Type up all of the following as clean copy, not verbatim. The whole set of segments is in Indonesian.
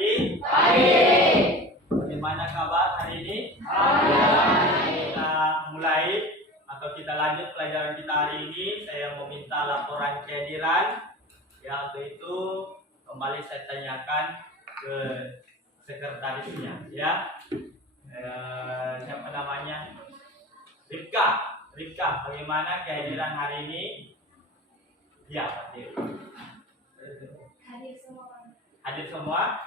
pagi. Bagaimana kabar hari ini? Kita mulai atau kita lanjut pelajaran kita hari ini. Saya meminta laporan kehadiran. Ya, untuk itu kembali saya tanyakan ke sekretarisnya. Ya, siapa namanya? Ripka, bagaimana kehadiran hari ini? Ya, hadir semua.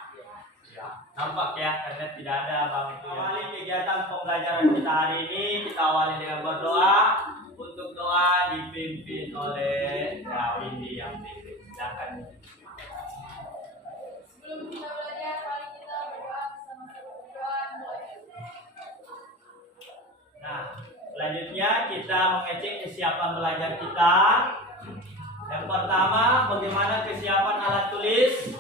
Ya, nampak ya, karena tidak ada bang. Awali kegiatan pembelajaran kita hari ini, kita awali dengan berdoa. Untuk doa dipimpin oleh Windy yang pimpin. Silakan. Sebelum kita belajar, mari kita berdoa bersama-sama. Berdoa mulai. Nah, selanjutnya kita mengecek kesiapan belajar kita. Yang pertama, bagaimana kesiapan alat tulis?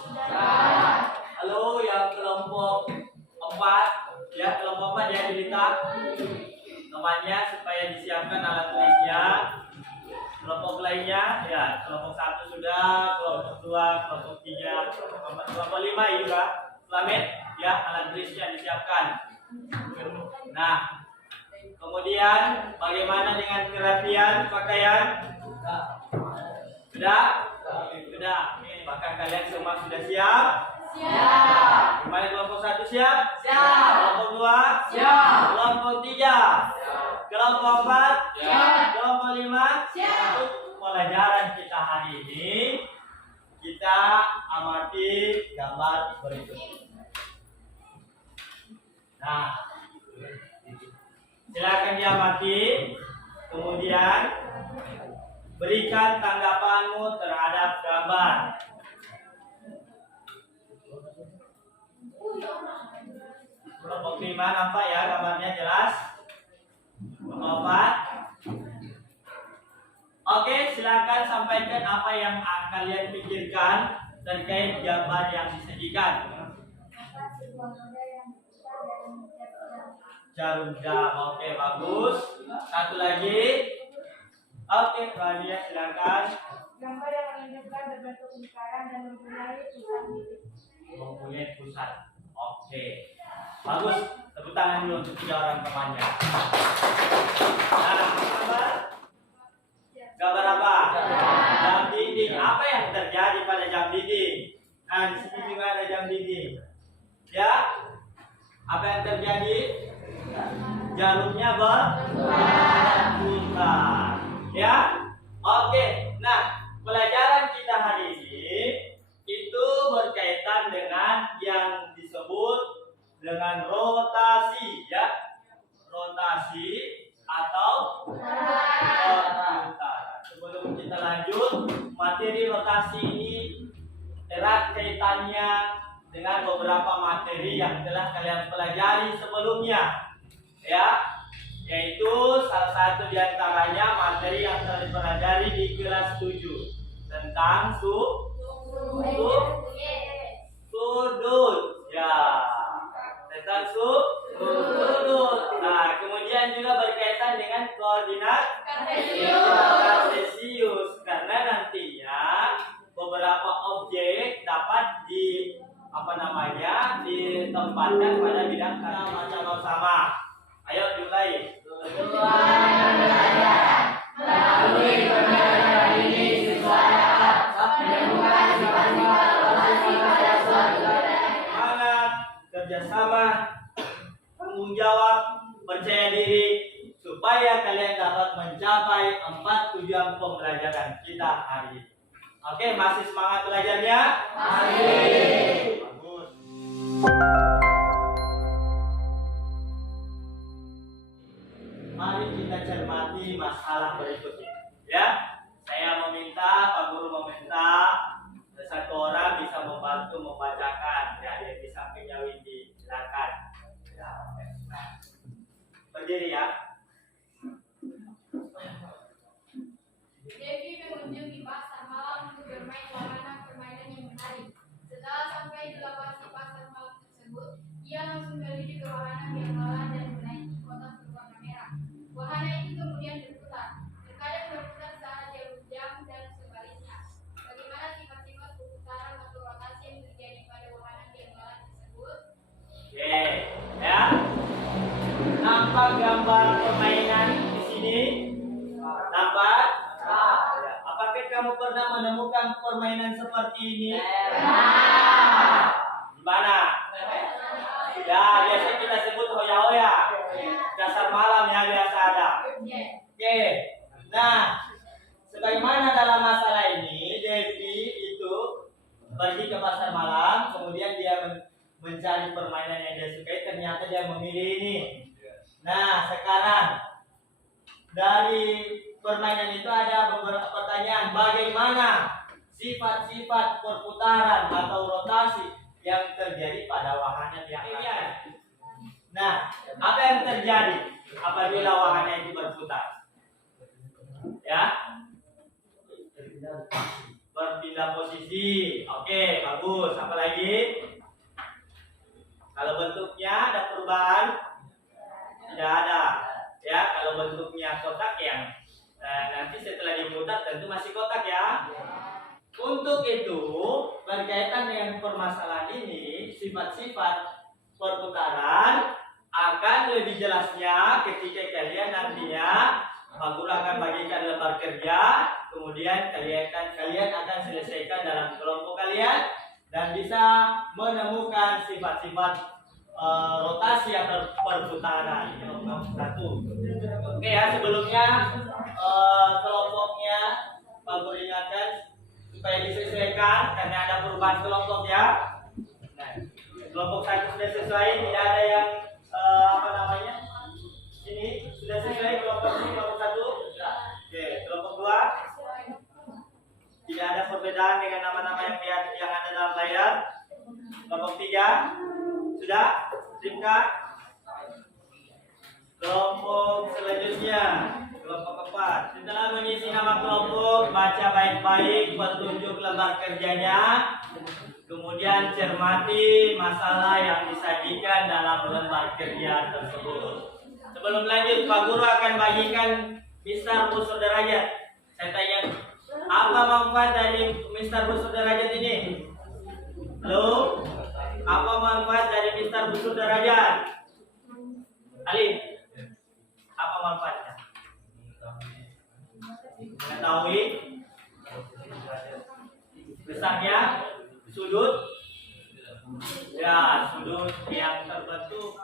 Halo, yang kelompok 4, ya kelompok 4 ya diminta temannya supaya disiapkan alat tulisnya. Kelompok lainnya, ya kelompok 1 sudah, kelompok 2, kelompok 3, kelompok 5 juga. Selamat, ya alat tulisnya disiapkan. Nah, kemudian bagaimana dengan kerapian pakaian? Sudah? Bahkan kalian semua sudah siap? Siap. Kembali kelompok 1 siap? Siap. Kelompok 2? Siap. Kelompok 3? Kelompok 4? Siap. Kelompok 5? Siap. Untuk pelajaran kita hari ini, kita amati gambar berikut. Nah, silakan diamati. Kemudian berikan tanggapanmu terhadap gambar. Kelompok 5 nampak ya gambarnya jelas? Kelompok 4. Oke, silakan sampaikan apa yang kalian pikirkan terkait gambar yang disajikan. Jarum jam. Oke, bagus. Satu lagi. Oke, Radia silakan. Gambar yang menunjukkan berbentuk lingkaran dan mempunyai pusat titik. Mempunyai pusat. Oke, bagus. Tepuk tangan dulu untuk 3 orang temannya. Nah, gambar apa? Jam dinding. Apa yang terjadi pada jam dinding? Nah, di sini juga ada jam dinding. Ya, apa yang terjadi? Jarumnya berputar. Ya, oke. Nah, pelajaran kita hari ini itu berkaitan dengan yang disebut dengan rotasi, ya, rotasi atau perputaran. Sebelum kita lanjut, materi rotasi ini erat kaitannya dengan beberapa materi yang telah kalian pelajari sebelumnya, ya, yaitu salah satu diantaranya materi yang telah dipelajari di kelas 7 tentang sudut, ya, tentang sudut. Nah, kemudian juga berkaitan dengan koordinat kartesius, karena nantinya beberapa objek dapat ditempatkan pada bidang kita baca bersama. Ayo dimulai. Tujuan pembelajaran melalui pembelajaran ini siswa dapat menemukan sifat-sifat rotasi pada suatu keadaan. Semangat, kerjasama, tanggung jawab, percaya diri, supaya kalian dapat mencapai 4 tujuan pembelajaran kita hari ini. Oke, masih semangat belajarnya? Masih. Bagus. Mari kita cermati masalah berikut ini. Ya, saya meminta, Pak Guru meminta satu orang bisa membantu membacakan. Ya, di sampingnya Windy. Silakan. Ya, berdiri ya. Devi mengunjungi pasar malam untuk bermain wahana permainan yang menarik. Setelah sampai di lokasi pasar malam tersebut, ia langsung menuju ke wahana yang malam dan menaiki kotak berwarna merah. Wahana itu kemudian berputar. Terkadang berputar saat jam dan sebaliknya. Bagaimana sifat-sifat perputaran atau rotasi yang terjadi pada wahana yang malam permainan seperti ini? Pernah. Gimana? Ya, biasanya kita sebut hoya-hoya. Dasar malam ya biasa ada. Oke. Nah, sebagaimana dalam masalah ini, Devi itu pergi ke pasar malam, kemudian dia mencari permainan yang dia sukai, ternyata dia memilih ini. Nah, sekarang dari permainan itu ada beberapa pertanyaan. Bagaimana sifat-sifat perputaran atau rotasi yang terjadi pada wahana yang lain? Nah, apa yang terjadi apabila wahana itu berputar? Ya, berpindah posisi. Oke, bagus. Apa lagi? Kalau bentuknya ada perubahan? Tidak ada. Ya, kalau bentuknya kotak yang nanti setelah diputar tentu masih kotak ya. Untuk itu berkaitan dengan permasalahan ini, sifat-sifat perputaran akan lebih jelasnya ketika kalian nantinya Pak Guru akan bagikan lembar kerja, kemudian kalian akan selesaikan dalam kelompok kalian dan bisa menemukan sifat-sifat rotasi atau perputaran. Satu. Oke ya, sebelumnya kelompoknya Pak Guru ingatkan supaya disesuaikan karena ada perubahan kelompok ya. Nah, kelompok satu sudah sesuai, tidak ada yang ini sudah sesuai kelompok ini, kelompok satu. Oke, kelompok dua tidak ada perbedaan dengan nama-nama yang ada dalam layar. Kelompok tiga sudah, Rimka. Kelompok selanjutnya, kelompok keempat. Setelah mengisi nama kelompok, baca baik-baik petunjuk lembar kerjanya. Kemudian cermati masalah yang disajikan dalam lembar kerja tersebut. Sebelum lanjut, Pak Guru akan bagikan Mister Busur Derajat. Saya tanya, apa manfaat dari Mister Busur Derajat ini? Halo? Apa manfaat dari Mister Busur Derajat? Alif, apa manfaatnya? Mengetahui besarnya sudut, ya sudut yang terbentuk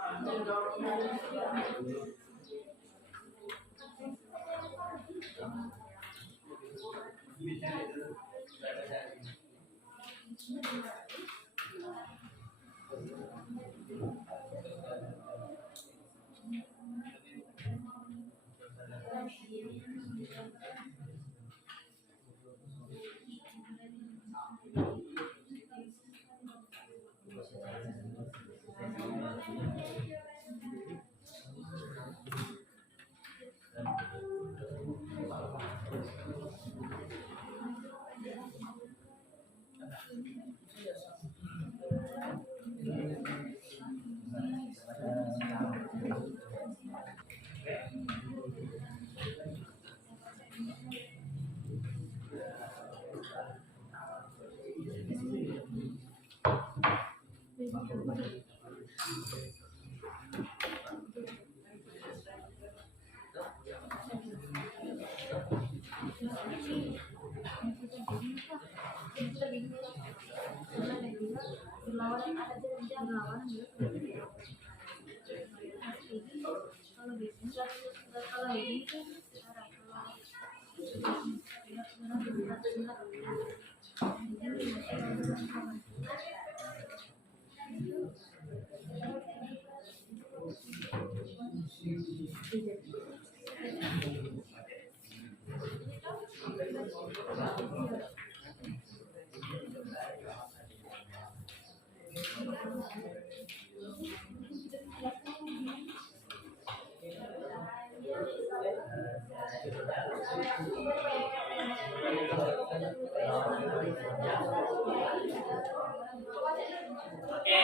Oke,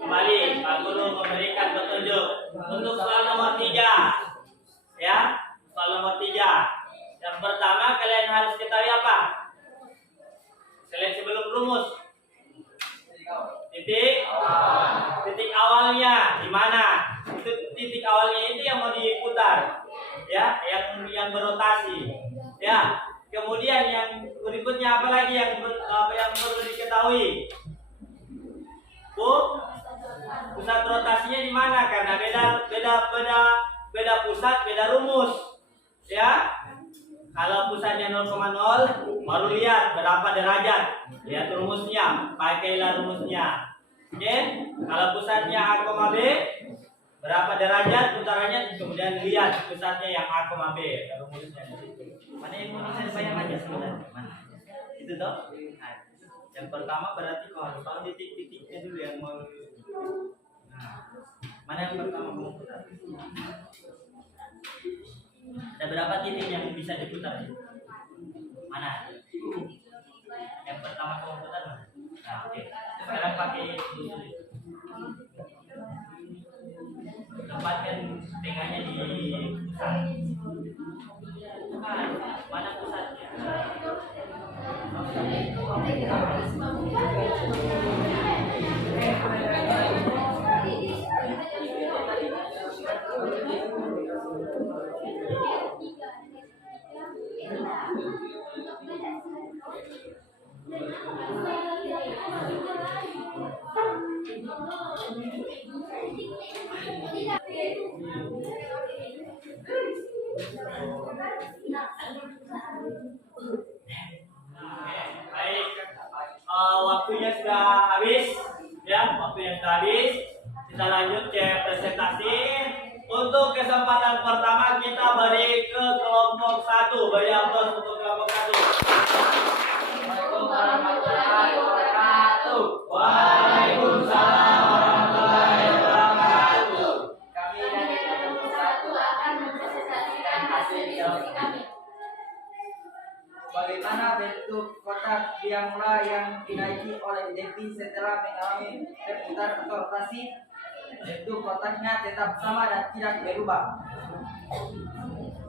kembali Pak Guru memberikan petunjuk untuk soal nomor 3. Ya, soal nomor 3. Yang pertama kalian harus ketahui apa? Selain sebelum rumus. Titik awalnya di mana? Titik awalnya itu yang mau diputar. Ya, yang berotasi. Ya. Kemudian yang berikutnya apa lagi yang yang perlu diketahui. Bu, pusat rotasinya di mana? Karena beda pusat, beda rumus. Ya. Kalau pusatnya 0,0 baru lihat berapa derajat. Lihat rumusnya, pakailah rumusnya. Oke? Kalau pusatnya A, B berapa derajat putarannya, kemudian lihat pusatnya yang A, B. Rumusnya di situ. Mana yang mau saya bayang aja sebenarnya? Mana? Itu toh? Nah, yang pertama berarti kau harus tahu titik-titiknya dulu yang mau. Nah, mana yang pertama mau putar? Ada berapa titik yang bisa diputar? Mana? Yang pertama kamu putar mana? Nah, oke. Sekarang pakai tempatkan tengahnya di pusat. Nah, mana pusatnya? Baik, waktunya sudah habis, ya, waktunya sudah habis. Kita lanjut ke presentasi. Untuk kesempatan pertama kita beri ke kelompok 1. Beri aplaus untuk kelompok 1. Assalamualaikum warahmatullahi wabarakatuh. Waalaikumsalam warahmatullahi wabarakatuh. Kami dari kelompok 1 akan mempresentasikan hasil diskusi kami. Bagaimana bentuk kotak biang mula yang dinaiki oleh Devi setelah mengalami berputar atau rotasi? Bentuk kotaknya tetap sama dan tidak berubah,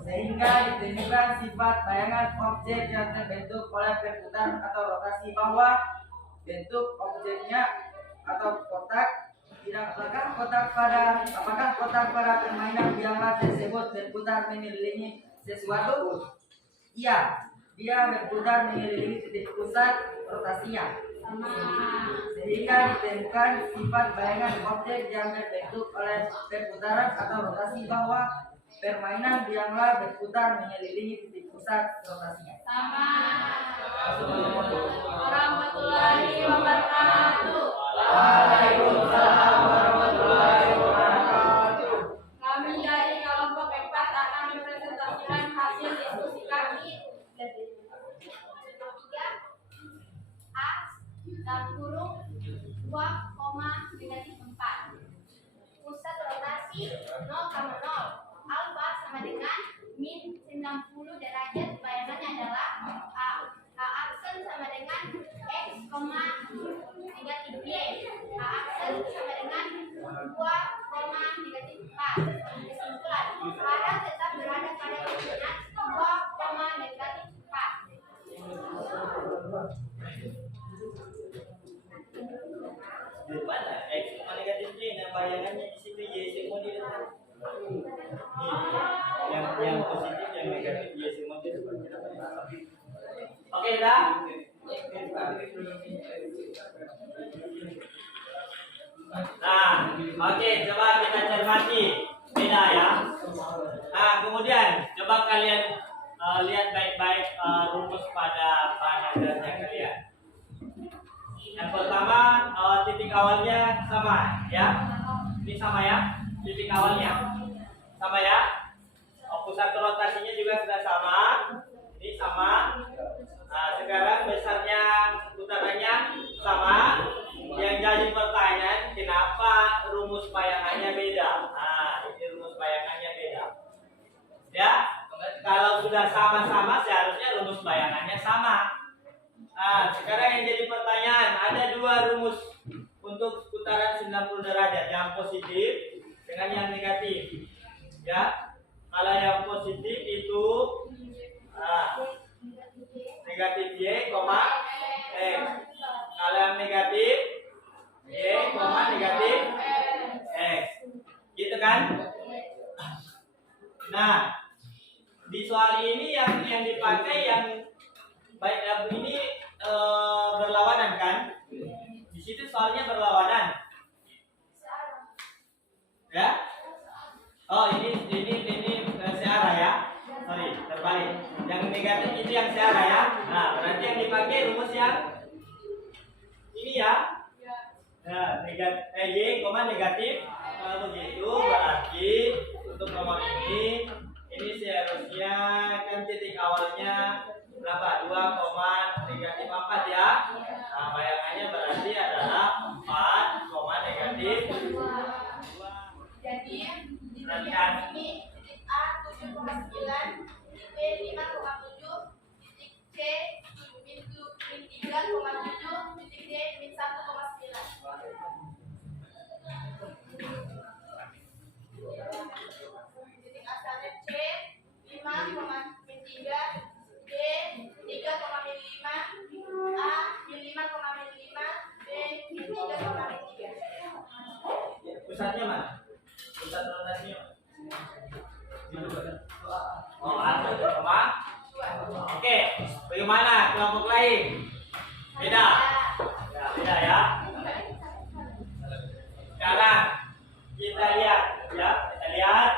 sehingga ditemukan sifat bayangan objek yang terbentuk oleh berputar atau rotasi bahwa bentuk objeknya atau kotak apakah kotak pada permainan bianglah tersebut berputar mengelilingi sesuatu? Iya, dia berputar mengelilingi titik pusat rotasinya, sehingga ditemukan sifat bayangan objek yang terbentuk oleh perputaran atau rotasi bahwa permainan bianglah berputar mengelilingi titik pusat rotasinya. Warahmatullahi wabarakatuh. Waalaikumsalam warahmatullahi wabarakatuh. Kami dari kelompok 4 akan mempresentasikan hasil diskusi kami. 3 A dan kurung 2, -4. Pusat rotasi 0,0. Alfa sama dengan min 90 derajat. Bayangannya adalah A aksen sama dengan X, negatif Y. A aksen sama dengan 2, negatif 4. Kesimpulan, barang tetap berada pada koordinat 2, negatif 4. Di mana? X negatifnya, nah bayangannya di situ Y semua di depan. Yang positif, yang negatif Y semua di depan. Oke, dah. Nah, oke, coba kita cermati. Beda ya. Nah, kemudian coba kalian lihat baik-baik rumus pada pelajarannya kalian. Yang pertama, titik awalnya sama ya. Ini sama ya. Titik awalnya sama ya. Pusat rotasinya juga sudah sama. Ini sama. Nah, sekarang besarnya putarannya sama. Yang jadi pertanyaan, kenapa rumus bayangannya beda? Nah, ini rumus bayangannya beda. Ya, kalau sudah sama-sama seharusnya rumus bayangannya sama. Nah, sekarang yang jadi pertanyaan, ada dua rumus untuk putaran 90 derajat, yang positif dengan yang negatif. Ya, kalau yang positif itu negatif Y, X. Kalau yang negatif Y, negatif X. Gitu kan? Nah, di soal ini yang dipakai yang baik ini berlawanan negatif itu yang seara ya. Nah, berarti yang dipakai rumus yang ini ya. Nah, Y, negatif. Kalau begitu berarti untuk nomor ini seharusnya kan titik awalnya berapa? 2, negatif 4 ya. Nah, bayangannya berarti adalah 4, negatif 2. Jadi di bagian ini titik A 7,9, titik B 5,7, titik C min 3,7, titik D min 1,9. Titik asalnya C 5,3, D 3,5, A min 5,5, B min 3,3. Pusatnya mana? Pusat rotasinya mana? Oh, ada sama. Oke, bagaimana kelompok lain? Beda. Ya, beda ya. Sekarang kita lihat ya, kita lihat.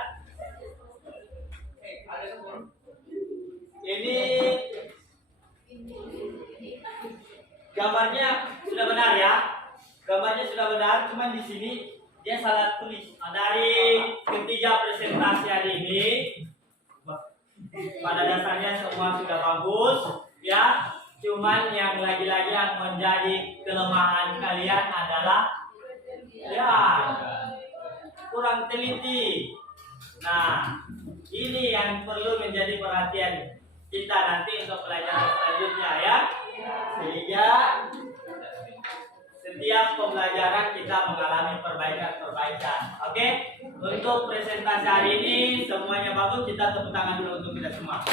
Ini gambarnya sudah benar ya. Gambarnya sudah benar, cuman di sini dia salah tulis. Nah, dari ketiga presentasi hari ini, pada dasarnya semua sudah bagus ya. Cuman yang lagi-lagi yang menjadi kelemahan kalian adalah ya kurang teliti. Nah, ini yang perlu menjadi perhatian kita nanti untuk pelajaran selanjutnya ya. Sehingga setiap pembelajaran kita mengalami perbaikan. Oke? Untuk presentasi hari ini semuanya bagus, kita tepuk tangan dulu untuk kita semua.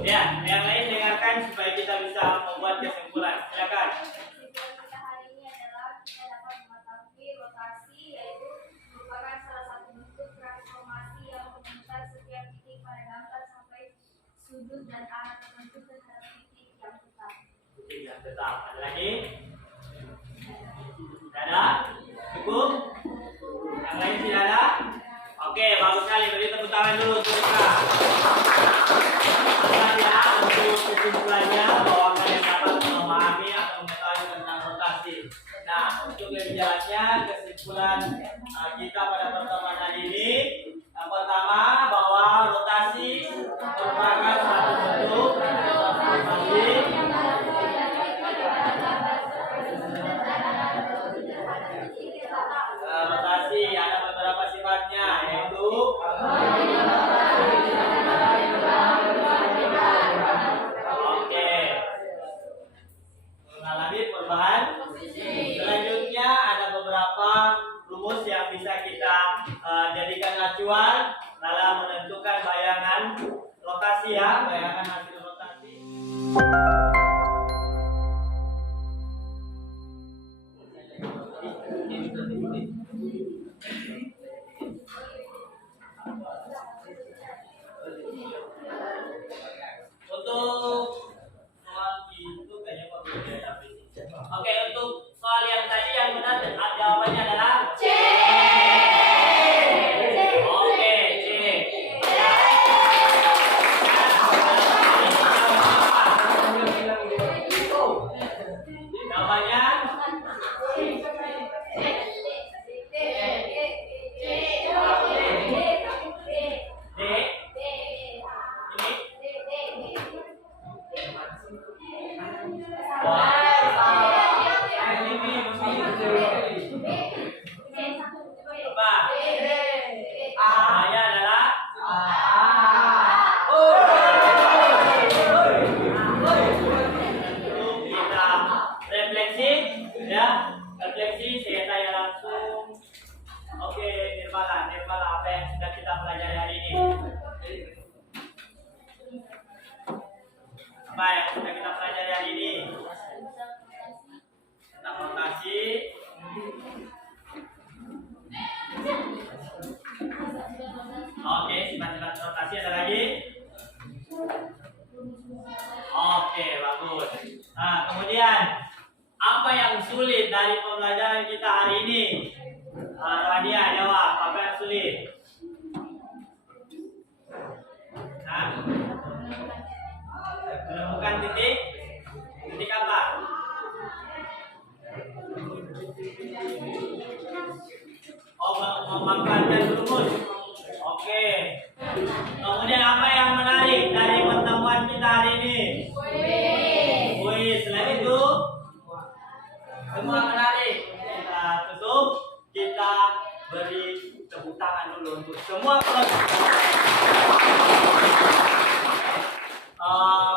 Ya, yang lain dengarkan supaya kita bisa membuat kesimpulan. Silakan. Kesimpulan kita hari ini adalah kita dapat mengetahui rotasi, yaitu merupakan salah satu bentuk transformasi yang menemukan setiap titik pada gambar sampai sudut dan arah tertentu terhadap titik yang tetap. Titik yang tetap. Ada lagi? Tidak ada? Cukup? Yang lain tidak ada? Oke, bagus sekali. Beri tepuk tangan dulu untuk kita. Ya, untuk kesimpulannya bahwa kalian dapat memahami atau mengetahui tentang rotasi. Nah, untuk lebih jelasnya kesimpulan kita pada pertemuan hari ini, yang pertama bahwa rotasi merupakan satu bentuk transformasi. Rotasi ada beberapa sifatnya, yaitu mengalami perubahan. Selanjutnya ada beberapa rumus yang bisa kita jadikan acuan dalam menentukan bayangan rotasi ya, bayangan hasil rotasi. Untuk soal itu kayaknya kok beda tapi. Oke, untuk soal yang tadi yang benar jawabannya adalah C. Oke, C. Jawabannya D. Refleksi saya tanya langsung. Oke, Nirmala, apa yang sudah kita pelajari hari ini? Apa yang sudah kita pelajari hari ini? Tentang rotasi. Oke, sifat-sifat rotasi ada lagi? Oke, bagus. Nah, kemudian apa yang sulit dari pembelajaran kita hari ini? Radia, jawab. Apa yang sulit? Hah? Menemukan titik. Titik apa? Oh, memanfaatkan rumus. Oke. Kemudian apa yang menarik dari pertemuan kita hari ini? Kuis. Selain itu, semua menarik. Kita tutup. Kita beri tepuk tangan dulu untuk semua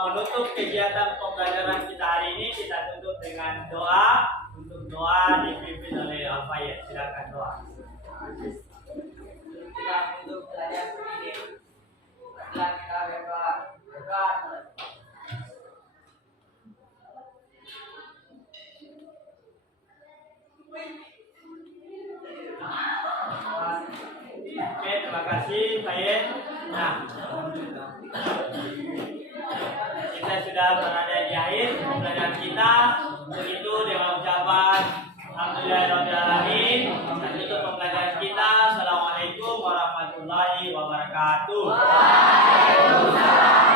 menutup kegiatan pembelajaran kita hari ini. Kita tutup dengan doa. Untuk doa dipimpin oleh Al-Fayyad. Silakan doa. Kita untuk pelajaran ini setelah kita berdoa. Oke, terima kasih Fayyad. Nah, kita sudah berada di akhir pembelajaran kita. Untuk itu dengan ucapan alhamdulillahirobbilalamin, dan itu pembelajaran kita. Assalamualaikum warahmatullahi wabarakatuh. Waalaikumsalam.